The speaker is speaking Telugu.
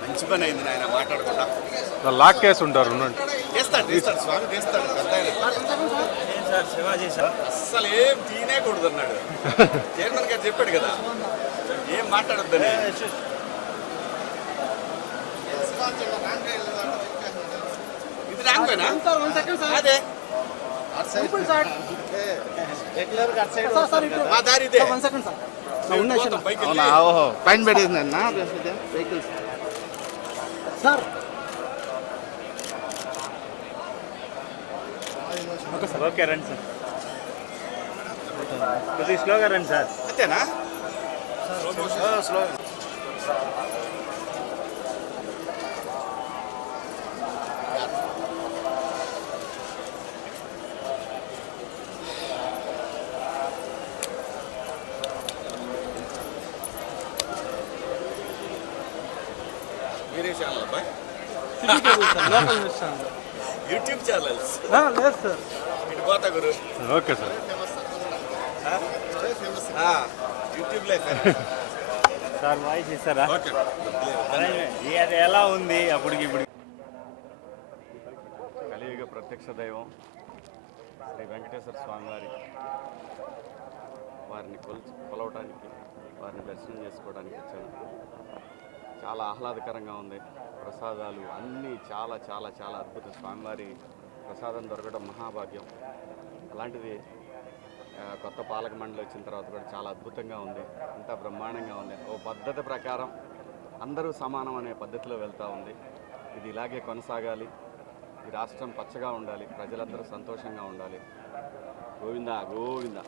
మంచి పని అయింది నాయన మాట్లాడకుండా. లాక్ కేసు ఉంటారు. చేస్తాడు చేస్తాడు స్వామి చేస్తాడు పెద్ద ఆయన. అస్సలు ఏం తీనేకూడదు అన్నాడు. చైర్మన్ గారు చెప్పాడు కదా ఏం మాట్లాడొద్దని. ఇది రాకపోయినా అదే. మా దారి ఇదే. అవునా ఓహో. పైన పెట్టేసింది అన్న? Vehicles sir. ఓకే రండి సార్. కొద్దిగా స్లోగా రండి సార్. అంతేనా? మీరే ఛానల్ అబ్బాయి యూట్యూబ్ ఛానల్స్ లేదు సార్. ఇటు పోతా గురు. Okay sir. ఆ, యూట్యూబ్ లే సార్. వాయిస్ ఇస్తారా? అది ఎలా ఉంది? అప్పటికి ఇప్పుడు. కలియుగ ప్రత్యక్ష దైవం శ్రీ వెంకటేశ్వర స్వామి వారి వారిని కొల్ కొలవటానికి వారిని దర్శనం చేసుకోవడానికి వచ్చాను. చాలా ఆహ్లాదకరంగా ఉంది. ప్రసాదాలు అన్నీ చాలా చాలా చాలా అద్భుతం. స్వామివారి ప్రసాదం దొరకడం మహాభాగ్యం. అలాంటిది కొత్త పాలక మండలి వచ్చిన తర్వాత కూడా చాలా అద్భుతంగా ఉంది. అంతా బ్రహ్మాండంగా ఉంది. ఓ పద్ధతి ప్రకారం అందరూ సమానం అనే పద్ధతిలో వెళ్తూ ఉంది. ఇది ఇలాగే కొనసాగాలి. ఈ రాష్ట్రం పచ్చగా ఉండాలి. ప్రజలందరూ సంతోషంగా ఉండాలి. గోవిందా గోవిందా.